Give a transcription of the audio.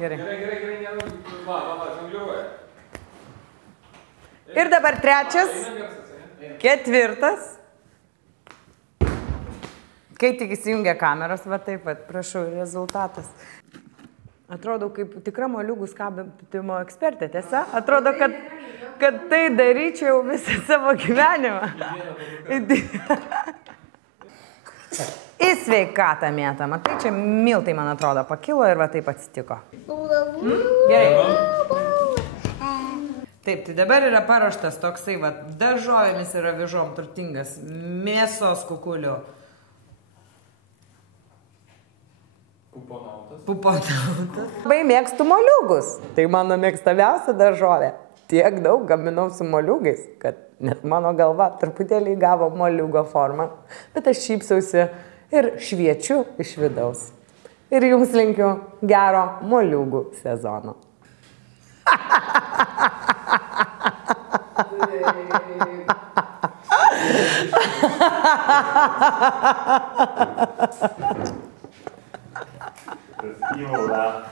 Gerai. Ir dabar trečias, ketvirtas. Kai tik įsijungia kameros, va taip pat, prašau, rezultatas. Atrodo, kaip tikra moliūgų skabinimo ekspertė, tiesa? Atrodo, kad tai daryčiau visą savo gyvenimą. Į sveikatą mėtama. Tai čia miltai, man atrodo, pakilo ir va taip atsitiko. Gerai. Taip, tai dabar yra paruoštas toksai, va, daržovėmis ir avižom turtingas mėsos kukulių. Puponautas. Labai mėgstu moliūgus. Tai mano mėgstamiausia daržovė. Tiek daug gaminau su moliūgais, kad net mano galva truputėlį gavo moliūgo formą. Bet aš šypsausi ir šviečiu iš vidaus. Ir jums linkiu gero moliūgų sezono. Красиво, да.